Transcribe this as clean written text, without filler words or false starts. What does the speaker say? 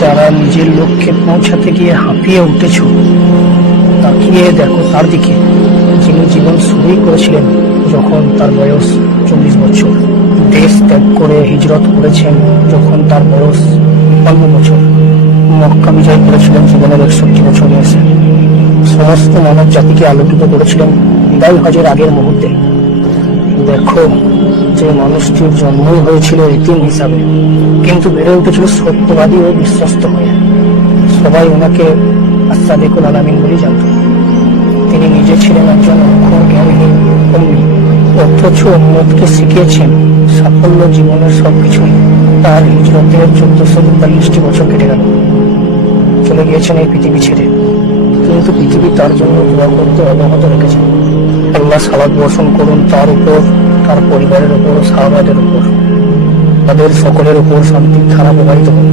যারা নিজের লক্ষ্যে পৌঁছাতে গিয়ে হাঁপিয়ে উঠেছ, তাকিয়ে দেখো তার দিকে যিনি জীবন শুরুই করেছিলেন যখন তার বয়স 40 বছর, দেশ ত্যাগ করে হিজরত করেছেন যখন তার বয়স 52 বছর, মক্কা বিজয় করেছিলেন জীবনের 61 বছর বয়সে, সমস্ত মানব জাতিকে আলোকিত করেছিলেন বিদায় হজের আগের মুহূর্তে। দেখো, যে মানুষটির জন্মই হয়েছিল এতিম হিসাবে, কিন্তু বেড়ে উঠেছিল সত্যবাদী ও বিশ্বস্ত হয়ে। সবাই ওনাকে আসাদেকুল আলামিন বলেই জানত। তিনি নিজে ছিলেন একজন অক্ষর জ্ঞানহীন কর্মী, অথচ উম্মতকে শিখিয়েছেন সাফল্য জীবনের সবকিছুই। তার হিজরতের 1442টি বছর কেটে গেল, চলে গিয়েছেন এই পৃথিবী ছেড়ে, কিন্তু পৃথিবী তার জন্য দোয়া করতে অব্যাহত রেখেছে। আল্লাহ সালাত বর্ষণ করুন তার উপর, তার পরিবারের উপর, সাহাবাদের উপর, তাদের সকলের উপর শান্তির ধারা প্রবাহিত হোক।